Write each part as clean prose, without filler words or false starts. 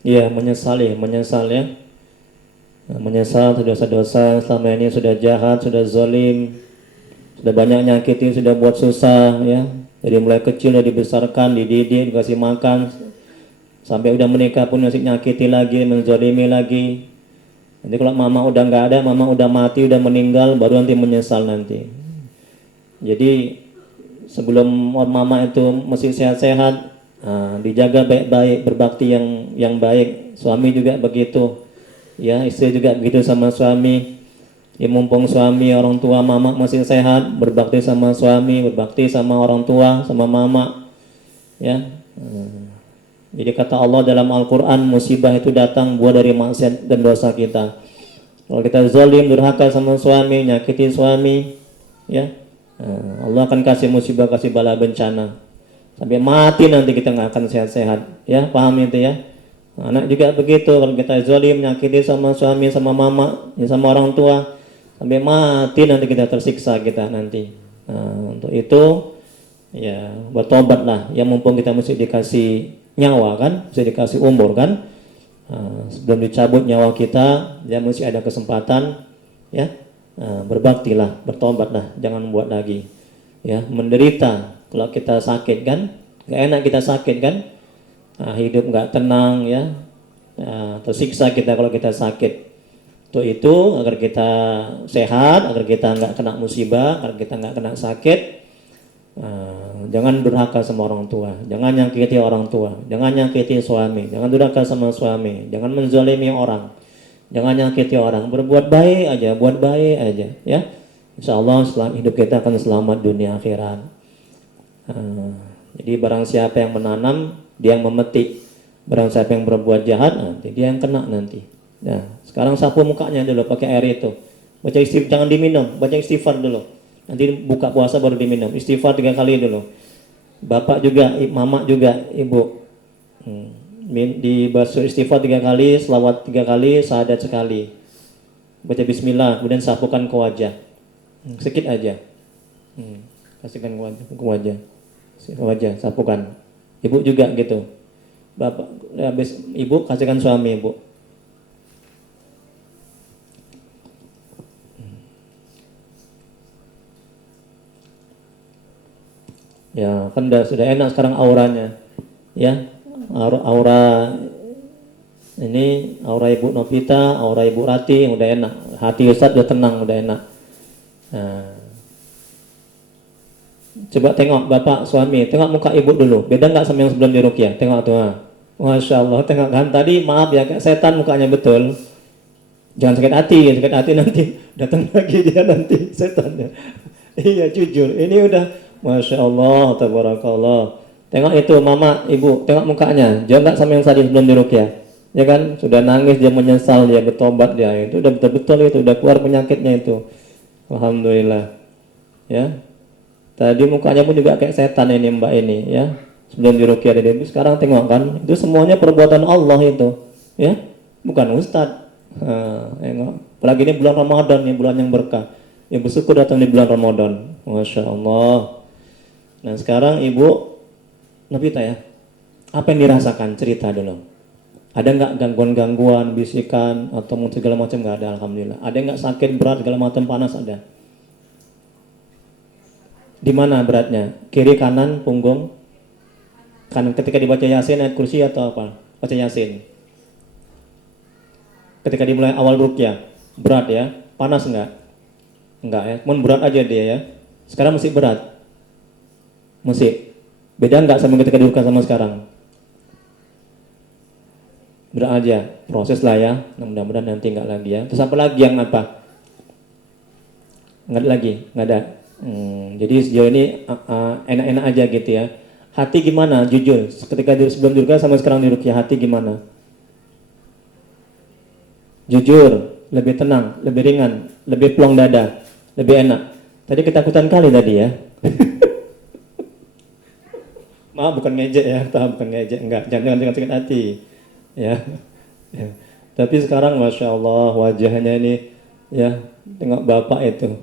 Iya, menyesal ya, menyesal ya. Nah, menyesal dosa-dosa selama ini sudah jahat, sudah zalim, sudah banyak nyakitin, sudah buat susah ya. Jadi mulai kecil udah dibesarkan, dididik, dikasih makan, sampai udah menikah pun masih nyakiti lagi, menzalimi lagi. Nanti kalau mama udah nggak ada, mama udah mati, udah meninggal, baru nanti menyesal nanti. Jadi sebelum mama itu masih sehat-sehat, dijaga baik-baik, berbakti yang baik. Suami juga begitu, ya istri juga begitu sama suami. Ya, mumpung suami orang tua mama masih sehat, berbakti sama suami, berbakti sama orang tua, sama mama, ya. Jadi kata Allah dalam Al-Quran, musibah itu datang buah dari maksiat dan dosa kita. Kalau kita zalim, durhaka sama suami, nyakiti suami, ya, Allah akan kasih musibah, kasih bala bencana. Sampai mati nanti kita nggak akan sehat-sehat. Ya, paham itu ya? Anak juga begitu, kalau kita zalim, nyakiti sama suami, sama mama, ya sama orang tua, sampai mati nanti kita tersiksa kita nanti. Nah, untuk itu ya bertobatlah. Ya mumpung kita mesti dikasih nyawa kan, mesti dikasih umur kan. Sebelum dicabut nyawa kita, ya mesti ada kesempatan ya. Berbaktilah, bertobatlah, jangan buat lagi. Ya, menderita kalau kita sakit kan, gak enak kita sakit kan. Hidup nggak tenang ya, tersiksa kita kalau kita sakit. Untuk itu agar kita sehat, agar kita nggak kena musibah, agar kita nggak kena sakit, jangan durhaka sama orang tua, jangan nyakiti orang tua, jangan nyakiti suami, jangan durhaka sama suami, jangan menzalimi orang, jangan nyakiti orang, berbuat baik aja, buat baik aja ya. Insya Allah hidup kita akan selamat dunia akhirat. Jadi barang siapa yang menanam, dia yang memetik. Barang siapa yang berbuat jahat, nanti dia yang kena nanti. Nah, sekarang sapu mukanya dulu pakai air itu. Baca istighfar, jangan diminum, baca istighfar dulu. Nanti buka puasa baru diminum. Istighfar 3 kali dulu. Bapak juga, mama juga, ibu. Dibaca istighfar 3 kali, selawat 3 kali, syahadat sekali. Baca bismillah, kemudian sapukan ke wajah. Sedikit aja. Kasihkan ke wajah. Wajah, sapukan. Ibu juga gitu. Bapak habis ibu kasihkan suami ibu. Ya, kan sudah enak sekarang auranya. Ya, aura ini aura Ibu Novita, aura Ibu Rati udah enak. Hati Ustadz udah tenang, udah enak. Nah, coba tengok bapak suami, tengok muka ibu dulu. Beda nggak sama yang sebelum diruqyah? Tengok tuh. Masya Allah, tengok kan tadi maaf ya kayak setan mukanya betul. Jangan sakit hati nanti datang lagi dia nanti setannya. Iya jujur, ini udah Masya Allah, tabarakallah. Tengok itu mama, ibu, tengok mukanya. Jangan nggak sama yang tadi sebelum diruqyah. Ya kan, sudah nangis dia menyesal dia bertobat dia itu udah betul-betul itu udah keluar penyakitnya itu. Alhamdulillah. Ya, tadi mukanya pun juga kayak setan ini mbak ini ya. Sebelum diruqyah tadi, sekarang tengok kan, itu semuanya perbuatan Allah itu, ya, bukan ustadz. Tengok. Apalagi ini bulan Ramadan, ini bulan yang berkah. Ya bersyukur datang di bulan Ramadan, masya Allah. Nah sekarang ibu Nabita ya, apa yang dirasakan cerita dulu. Ada nggak gangguan-gangguan, bisikan atau segala macam nggak ada, alhamdulillah. Ada nggak sakit berat segala macam panas ada? Di mana beratnya? Kiri, kanan, punggung? Kanan ketika dibaca Yasin, ayat kursi atau apa? Baca Yasin. Ketika dimulai awal ruqyah, berat ya? Panas enggak? Enggak ya? Cuman berat aja dia ya. Sekarang masih berat? Masih. Beda enggak sama ketika diruqyah sama sekarang? Berat aja. Proses lah ya. Mudah-mudahan nanti enggak lagi ya. Terus apa lagi yang apa? Enggak lagi? Enggak ada? Jadi sejauh ini enak-enak aja gitu ya. Hati gimana? Jujur, ketika sebelum diruqyah sama sekarang diruqyah, hati gimana? Jujur, lebih tenang, lebih ringan, lebih plong dada, lebih enak. Tadi ketakutan kali tadi ya. Maaf bukan ngejek ya, bukan ngejek, enggak, jangan sakit hati. Ya. Ya. Tapi sekarang masya Allah wajahnya ini ya, tengok bapak itu.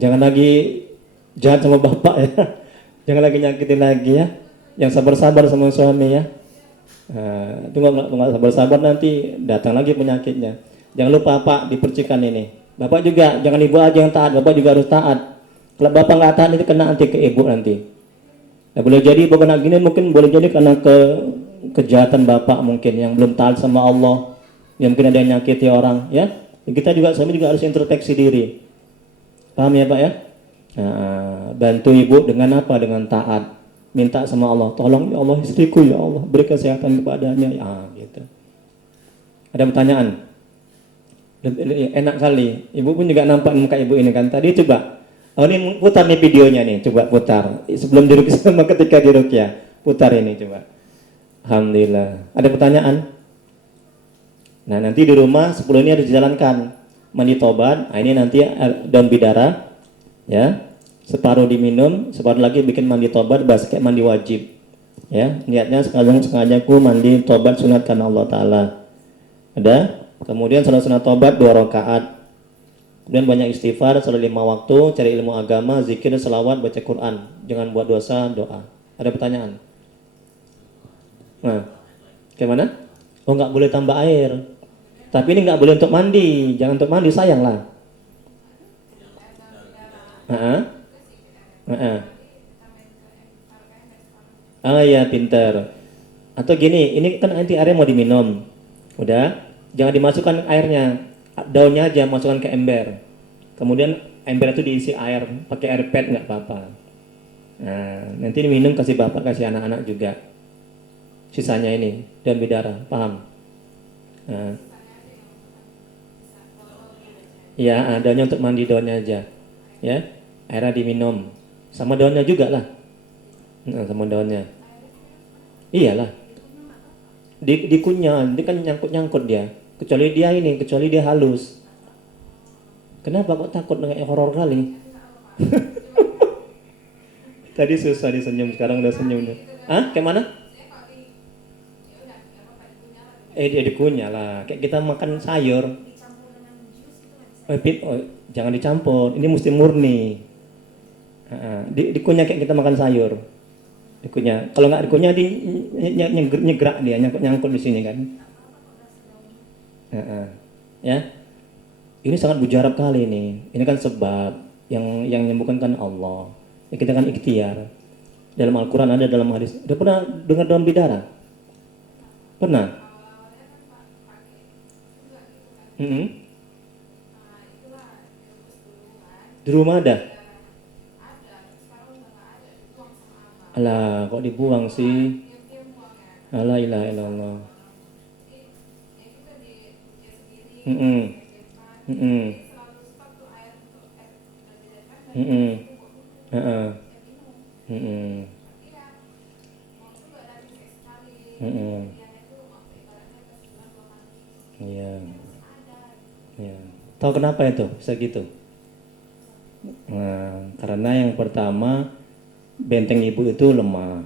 Jangan lagi jahat sama bapak ya. Jangan lagi nyakitin lagi ya. Yang sabar-sabar sama suami ya. Tunggu sabar-sabar nanti datang lagi penyakitnya. Jangan lupa Pak dipercikan ini. Bapak juga, jangan ibu aja yang taat, bapak juga harus taat. Kalau bapak nggak taat itu kena nanti ke ibu nanti. Ya, boleh jadi bukan gini, mungkin boleh jadi karena kejahatan bapak mungkin yang belum taat sama Allah, yang mungkin ada yang nyakiti orang, ya. Kita juga, suami juga harus introspeksi diri. Paham ya Pak ya? Nah, bantu ibu dengan apa? Dengan taat. Minta sama Allah, tolong ya Allah istriku ya Allah, beri kesehatan kepadanya. Ya, gitu. Ada pertanyaan? Enak kali. Ibu pun juga nampak muka ibu ini kan. Tadi coba. Oh ini putar nih videonya nih, coba putar. Sebelum dirukyah sama ketika dirukyah. Putar ini coba. Alhamdulillah. Ada pertanyaan? Nah nanti di rumah 10 ini harus dijalankan. Mandi tobat, nah, ini nanti daun bidara. Ya. Separuh diminum, separuh lagi bikin mandi tobat, bahasa kayak mandi wajib. Ya, niatnya sengaja ku mandi tobat sunat karena Allah Ta'ala. Ada? Kemudian sunat tobat 2 rakaat. Kemudian banyak istighfar, salat 5 waktu, cari ilmu agama, zikir, selawat, baca Quran. Jangan buat dosa, doa. Ada pertanyaan? Nah, gimana? Oh nggak boleh tambah air. Tapi ini nggak boleh untuk mandi. Jangan untuk mandi, sayang lah. Ah ya, pinter. Atau gini, ini kan nanti airnya mau diminum. Udah, jangan dimasukkan airnya. Daunnya aja masukkan ke ember. Kemudian ember itu diisi air, pakai air pet nggak apa-apa. Nah, nanti diminum kasih bapak, kasih anak-anak juga. Sisanya ini daun bidara, paham? Nah, ya, daunnya untuk mandi daunnya aja. Ya, airnya diminum. Sama daunnya juga lah. Nah, sama daunnya. Iyalah. Dikunyah, ini kan nyangkut-nyangkut dia. Kecuali dia halus. Kenapa kok takut dengan horor kali? Tadi susah disenyum, sekarang udah senyum deh. Ah, kayak mana? Dia dikunyah lah. Kayak kita makan sayur. Jangan dicampur. Ini mesti murni. Dikunyah kayak kita makan sayur. Dikunyah. Kalau nggak dikunyah, nyegrak dia, nyangkut di sini kan. Ya. Ini sangat mujarab kali ini. Ini kan sebab yang menyembuhkan kan Allah. Ya, kita kan ikhtiar. Dalam Al-Quran ada, dalam hadis. Udah pernah dengar daun bidara? Pernah? Di rumah ada? Alah, kok dibuang sih? Alah, ilaha illallah. Iya. Ya. Tahu kenapa itu bisa gitu? Nah, karena yang pertama benteng ibu itu lemah.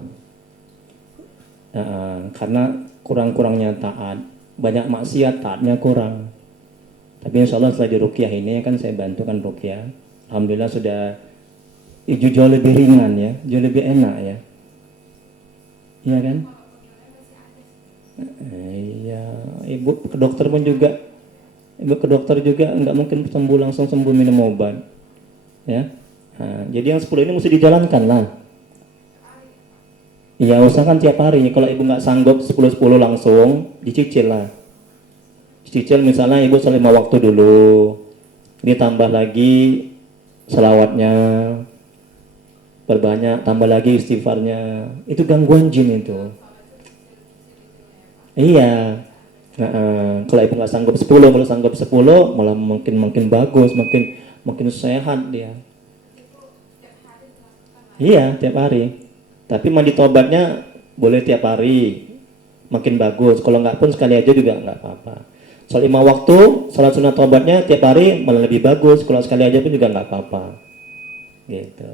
Karena kurang-kurangnya taat, banyak maksiat, taatnya kurang. Tapi insya Allah setelah diruqyah ini kan saya bantu kan ruqyah. Alhamdulillah sudah jauh lebih ringan ya, jauh lebih enak ya. Iya kan? Iya, ibu ke dokter pun juga, ibu ke dokter juga nggak mungkin sembuh langsung sembuh minum obat, ya. Nah, jadi yang 10 ini mesti dijalankan lah. Iya, usahakan tiap hari. Kalau ibu nggak sanggup 10-10 langsung, dicicil lah. Dicicil misalnya ibu 5 waktu dulu, ditambah lagi selawatnya, perbanyak, tambah lagi istighfarnya. Itu gangguan jin itu. Iya. Kalau ibu nggak sanggup 10, kalau sanggup 10 malah makin bagus, makin sehat dia. Iya, tiap hari. Tapi mandi tobatnya boleh tiap hari, makin bagus. Kalau nggak pun sekali aja juga nggak apa-apa. Soal 5 waktu, salat sunat tobatnya tiap hari malah lebih bagus. Kalau sekali aja pun juga nggak apa-apa. Gitu.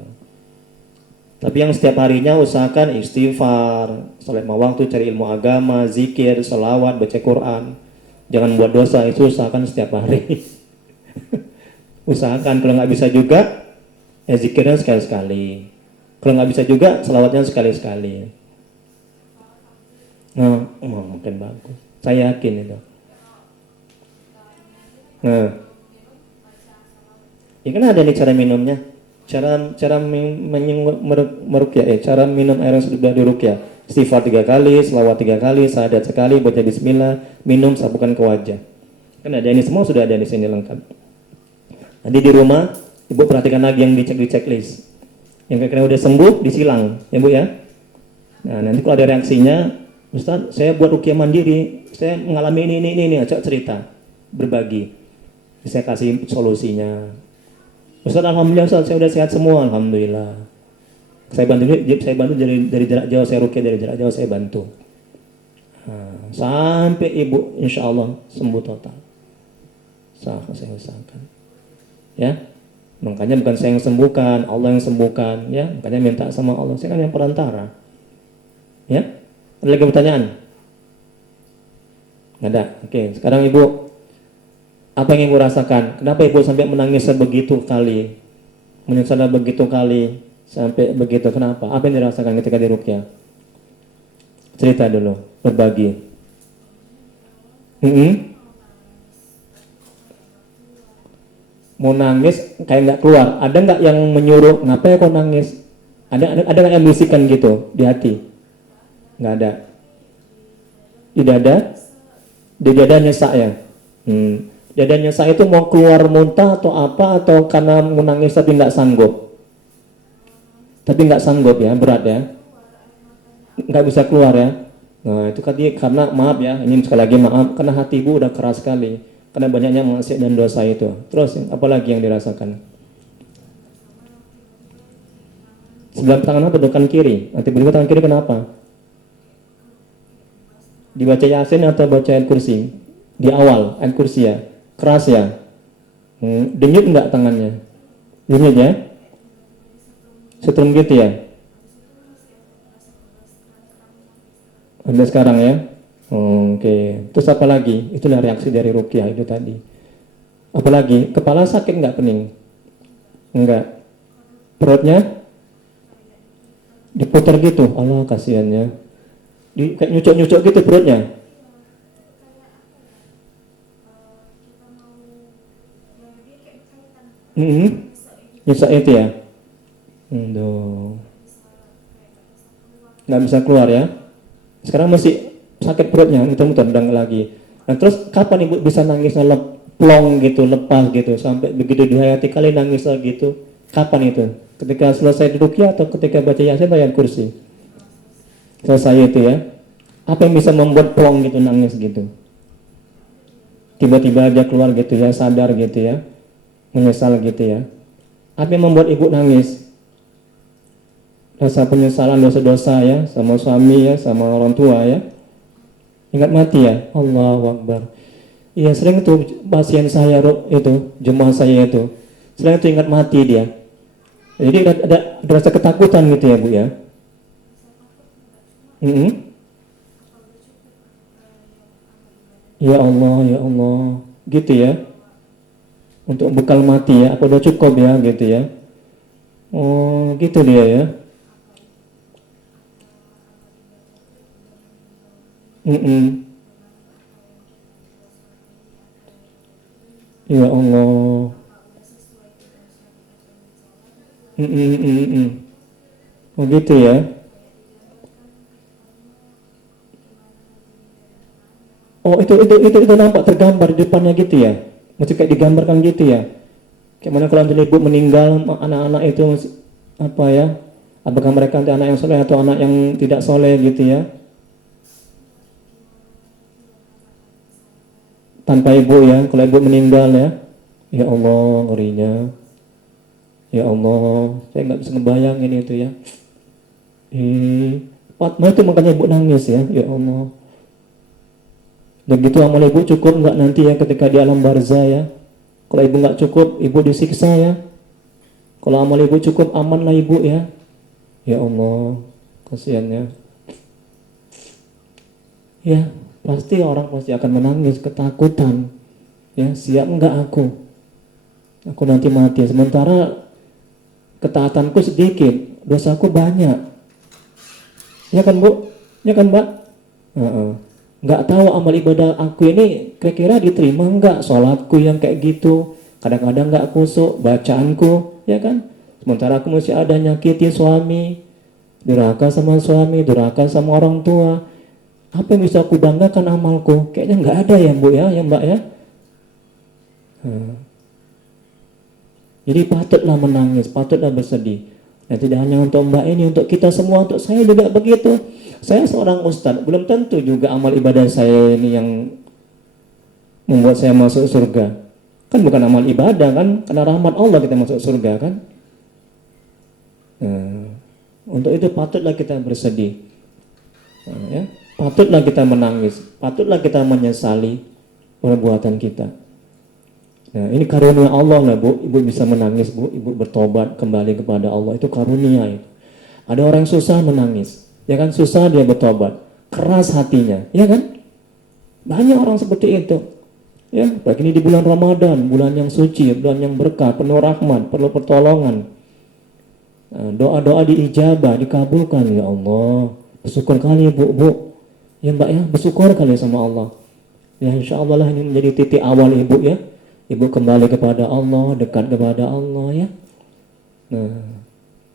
Tapi yang setiap harinya usahakan istighfar, salat 5 waktu, cari ilmu agama, zikir, selawat, baca Quran. Jangan buat dosa, itu usahakan setiap hari. Usahakan, kalau nggak bisa juga, ya zikirnya sekali-sekali. Kalau nggak bisa juga, selawatnya sekali-sekali. Nah, mungkin bagus. Saya yakin itu. Nah, ya kan ada nih cara minumnya. Cara merukyah, cara minum air yang sudah dirukyah. Istighfar 3 kali, selawat 3 kali, syahadat sekali, baca bismillah, minum, sapukan ke wajah. Kan ada ini semua sudah ada di sini lengkap. Nanti di rumah, ibu perhatikan lagi yang dicek di checklist. Yang kira-kira udah sembuh, disilang, ya bu ya. Nah nanti kalau ada reaksinya, Ustaz, saya buat rukyah mandiri, saya mengalami ini, ajak cerita, berbagi. Saya kasih solusinya. Ustaz, alhamdulillah Ustaz, saya udah sehat semua, alhamdulillah. Saya bantu dari jarak jauh, saya rukyah dari jarak jauh, saya bantu. Nah, sampai ibu insya Allah sembuh total. Saya usahakan. Ya, makanya bukan saya yang sembuhkan, Allah yang sembuhkan. Ya, makanya minta sama Allah. Saya kan yang perantara. Ya, ada lagi pertanyaan? Nggak ada. Oke, sekarang ibu, apa yang ibu rasakan? Kenapa ibu sampai menangis sebegitu kali? Menyesal begitu kali sampai begitu? Kenapa? Apa yang dirasakan ketika dirukyah? Cerita dulu, berbagi. Mau nangis kayak nggak keluar. Ada nggak yang menyuruh? Ngapain kok nangis? Ada nggak yang bisikan gitu di hati? Nggak ada. Di dada? Di dada nyesak ya. Dada nyesak itu mau keluar muntah atau apa? Atau karena mau nangis tapi nggak sanggup? Tapi nggak sanggup ya, berat ya. Nggak bisa keluar ya. Nah itu karena maaf ya, ini sekali lagi maaf, karena hati ibu udah keras sekali, karena banyaknya maksiat dan dosa itu. Terus apalagi yang dirasakan? Sebelah tangan apa? Tangan kiri. Nanti berikut tangan kiri kenapa? Dibaca Yasin atau baca ayat kursi? Di awal ayat kursi ya, keras ya. Denyut nggak tangannya? Denyut ya? Setrum gitu ya? Sampai sekarang ya. Oke. Terus apa lagi? Itulah reaksi dari rukyah itu tadi. Apalagi kepala sakit nggak, pening? Enggak. Perutnya diputar gitu. Allah kasihannya. Kayak nyucuk-nyucuk gitu perutnya. Nyesek itu ya. Nggak bisa keluar ya. Sekarang masih sakit perutnya, muter-muter dan lagi. Nah terus kapan ibu bisa nangisnya plong gitu, lepas gitu, sampai begitu dihayati kali nangis lagi gitu? Kapan itu? Ketika selesai rukyah atau ketika baca Yasin atau ayat kursi? Selesai itu ya. Apa yang bisa membuat plong gitu, nangis gitu? Tiba-tiba aja keluar gitu ya, sadar gitu ya, menyesal gitu ya. Apa yang membuat ibu nangis? Rasa penyesalan dosa-dosa ya, sama suami ya, sama orang tua ya. Ingat mati ya, Allahu Akbar. Iya sering tuh pasien saya itu, jemaah saya itu, sering itu ingat mati dia. Jadi ada rasa ketakutan gitu ya bu ya. Ya Allah, gitu ya. Untuk bekal mati ya, apa udah cukup ya gitu ya. Oh gitu dia ya. Ya Allah. Oh gitu ya. Oh itu nampak tergambar di depannya gitu ya. Masih kayak digambarkan gitu ya. Gimana kalau ibu meninggal, anak-anak itu apa ya? Apakah mereka nanti anak yang soleh atau anak yang tidak soleh gitu ya? Tanpa ibu ya, kalau ibu meninggal ya. Ya Allah, ngerinya. Ya Allah, saya nggak bisa ngebayangin itu ya. Fatma itu makanya ibu nangis ya. Ya Allah. Dan gitu amal ibu cukup nggak nanti ya ketika di alam barzah ya? Kalau ibu nggak cukup, ibu disiksa ya. Kalau amal ibu cukup, amanlah ibu ya. Ya Allah, kasihannya. Ya, pasti orang pasti akan menangis, ketakutan. Ya, siap nggak aku? Aku nanti mati. Sementara ketaatanku sedikit, dosaku banyak. Ya kan bu? Ya kan mbak? Heeh. Nggak tahu amal ibadah aku ini kira-kira diterima nggak, sholatku yang kayak gitu, kadang-kadang nggak kusuk bacaanku, ya kan? Sementara aku masih ada nyakiti suami, durhaka sama suami, durhaka sama orang tua. Apa yang bisa aku banggakan amalku? Kayaknya nggak ada ya Bu ya Mbak ya. Jadi patutlah menangis, patutlah bersedih. Dan tidak hanya untuk Mbak ini, untuk kita semua, untuk saya juga begitu. Saya seorang ustadz, belum tentu juga amal ibadah saya ini yang membuat saya masuk surga. Kan bukan amal ibadah kan, karena rahmat Allah kita masuk surga kan. Nah, untuk itu patutlah kita bersedih. Nah, ya, patutlah kita menangis, patutlah kita menyesali perbuatan kita. Nah, ini karunia Allah lah Bu, Ibu bisa menangis Bu, Ibu bertobat kembali kepada Allah, itu karunia itu. Ada orang susah menangis, ya kan, susah dia bertobat, keras hatinya, ya kan? Banyak orang seperti itu. Ya, bagi ini di bulan Ramadan, bulan yang suci, bulan yang berkah, penuh rahmat, perlu pertolongan. Nah, doa-doa diijabah, dikabulkan ya Allah. Bersyukur kali Bu. Ya Mbak ya, bersyukur kali sama Allah. Ya insya Allah lah ini menjadi titik awal Ibu ya. Ibu kembali kepada Allah, dekat kepada Allah ya. Nah,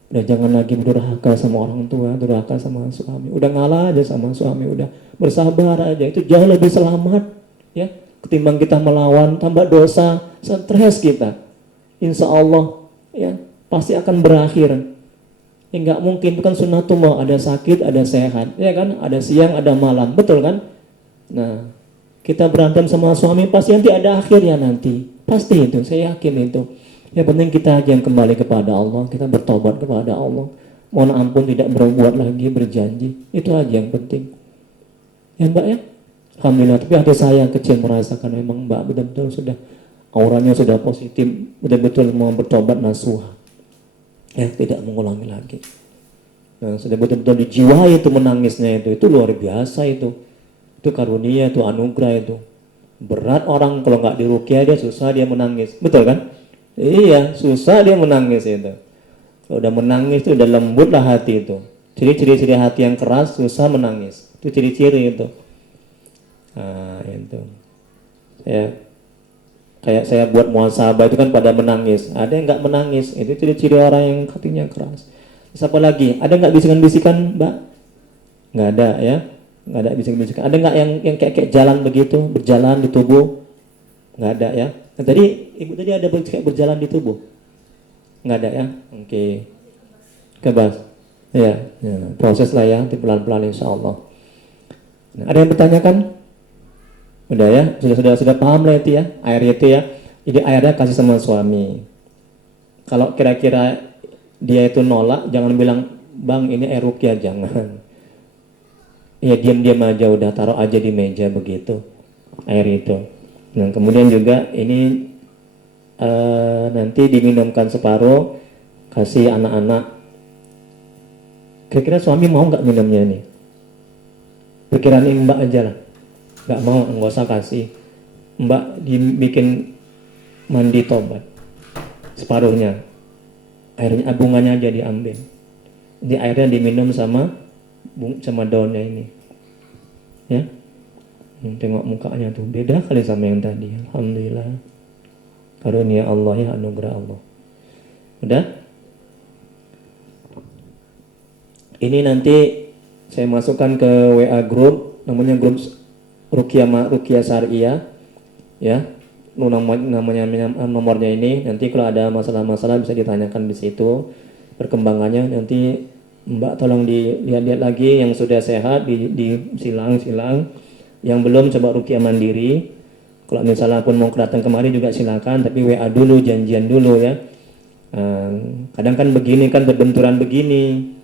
udah jangan lagi durhaka sama orang tua, durhaka sama suami. Udah ngalah aja sama suami, udah bersabar aja. Itu jauh lebih selamat ya. Ketimbang kita melawan, tambah dosa, stres kita. Insya Allah ya pasti akan berakhir. Ya nggak mungkin, bukan sunnatullah, ada sakit, ada sehat, ya kan? Ada siang, ada malam, betul kan? Nah, kita berantem sama suami pasti nanti ada akhirnya nanti. Pasti itu, saya yakin itu. Yang penting kita aja yang kembali kepada Allah, kita bertobat kepada Allah. Mohon ampun, tidak berbuat lagi, berjanji. Itu aja yang penting. Ya Mbak ya? Alhamdulillah, tapi hati saya kecil merasakan memang Mbak betul-betul sudah auranya sudah positif, betul-betul mau bertobat nasuha. Ya, tidak mengulangi lagi. Nah, sudah betul-betul dijiwai itu menangisnya itu luar biasa itu. Itu karunia, itu anugerah itu. Berat orang kalau nggak diruqyah dia susah dia menangis, betul kan? Iya, susah dia menangis itu. Kalau udah menangis itu udah lembut lah hati itu. Ciri-ciri hati yang keras susah menangis. Itu ciri-ciri itu. Nah, itu. Kayak saya buat muhasabah itu kan pada menangis. Ada yang nggak menangis. Itu ciri-ciri orang yang hatinya keras. Siapa lagi? Ada nggak bisikan-bisikan, Mbak? Nggak ada ya. Nggak ada bisikan-bisikan. Ada nggak yang kayak jalan begitu, berjalan di tubuh? Nggak ada ya. Nah, tadi Ibu tadi ada kayak berjalan di tubuh? Nggak ada ya. Oke. Kebas. Ya, proses lah ya, pelan-pelan insya Allah. Nah, ada yang bertanyakan? Udah ya, sudah paham lah itu ya, air itu ya. Jadi airnya kasih sama suami. Kalau kira-kira dia itu nolak, jangan bilang, "Bang, ini air ruqyah," jangan. Ya diam-diam aja, udah taruh aja di meja begitu, air itu. Nah, kemudian juga ini nanti diminumkan separuh, kasih anak-anak. Kira-kira suami mau nggak minumnya ini? Pikiran Mbak aja lah. Nggak mau, nggak usah kasih. Mbak dibikin mandi tobat separuhnya, airnya abungannya aja diambil. Jadi airnya diminum sama daunnya ini ya. Tengok mukanya tuh beda kali sama yang tadi. Alhamdulillah, karunia Allah ya, anugerah Allah. Udah, ini nanti saya masukkan ke WA group, namanya grup Ruqyah Syariah ya. Nomornya ini, nanti kalau ada masalah-masalah bisa ditanyakan di situ. Perkembangannya nanti Mbak tolong dilihat-lihat lagi, yang sudah sehat silang, yang belum coba ruqyah mandiri. Kalau misalnya pun mau datang kemari juga silakan, tapi WA dulu, janjian dulu ya. Kadang kan begini kan, berbenturan begini,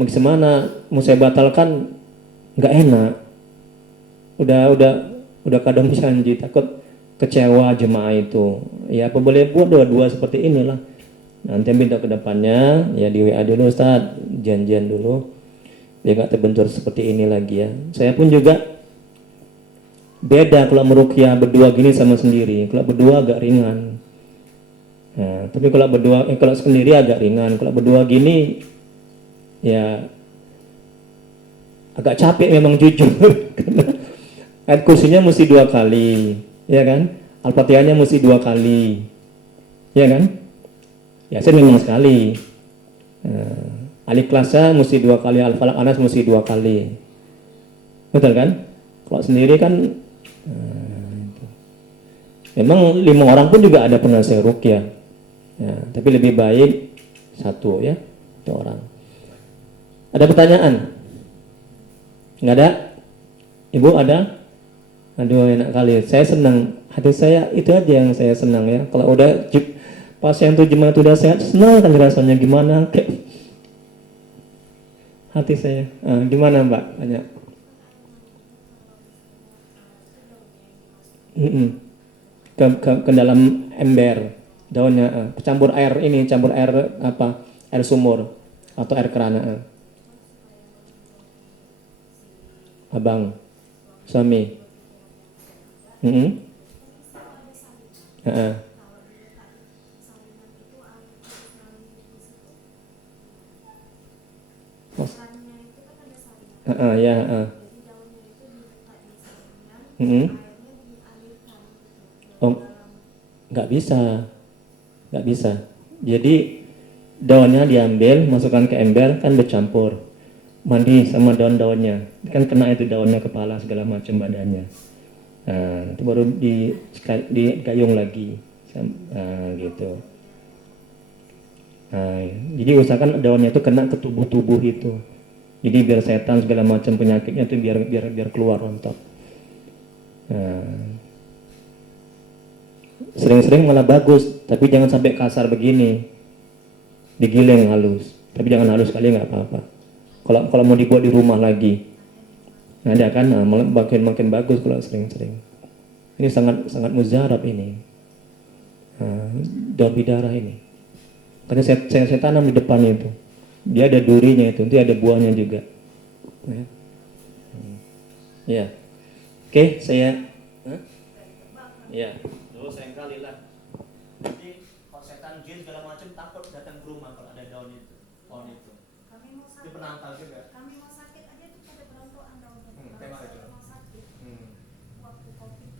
mau gimana, mau saya batalkan nggak enak. Udah kadang janji, takut kecewa jemaah itu. Ya apa boleh buat dua-dua seperti inilah. Nanti minta ke depannya ya di WA dulu Ustaz, janjian dulu biar gak terbentur seperti ini lagi ya. Saya pun juga beda kalau meruqyah berdua gini sama sendiri. Kalau berdua agak ringan. Nah, tapi kalau berdua kalau sendiri agak ringan. Kalau berdua gini ya agak capek memang jujur. Karena ayat kursinya mesti 2 kali, ya kan? Al-Fatihahnya mesti 2 kali, ya kan? Yasin memang sekali. Alif kelasnya mesti 2 kali, Al-Falaq Anas mesti 2 kali. Betul kan? Kalau sendiri kan memang 5 orang pun juga ada penasihat ruqyah. Ya, tapi lebih baik 1 ya, 1 orang. Ada pertanyaan? Nggak ada? Ibu ada? Aduh enak kali. Saya senang. Hati saya itu aja yang saya senang ya. Kalau udah pasien tuh jemaah udah sehat, senang kan rasanya gimana? Kayak hati saya. Gimana Mbak? Tanya. Ke dalam ember daunnya, campur air ini, campur air apa? Air sumur atau air kerana. Abang, suami. Ya. Oh, nggak bisa, nggak bisa. Jadi daunnya diambil, masukkan ke ember, kan bercampur. Mandi sama daun-daunnya, kan kena itu daunnya, kepala segala macam badannya. Nah, itu baru digayung lagi, gitu. Nah, jadi usahakan daunnya itu kena ke tubuh-tubuh itu. Jadi biar setan segala macam penyakitnya itu biar keluar rontok. Nah, sering-sering malah bagus, tapi jangan sampai kasar begini. Digiling halus, tapi jangan halus sekali nggak apa-apa. Kalau mau dibuat di rumah lagi, ada kan, makin bagus kalau sering-sering. Ini sangat mujarab ini, daun bidara ini. Karena saya tanam di depan itu, dia ada durinya itu, nanti ada buahnya juga. Ya, oke, saya, ya, sayang kali lah. Jadi kalau setan jin segala macam takut datang ke rumah kalau ada daun itu, pohon itu. Kami mau sakit. Itu penangkal juga. Kami mau sakit aja itu pada penentuan daun. Tema itu. Mau sakit. Waktu COVID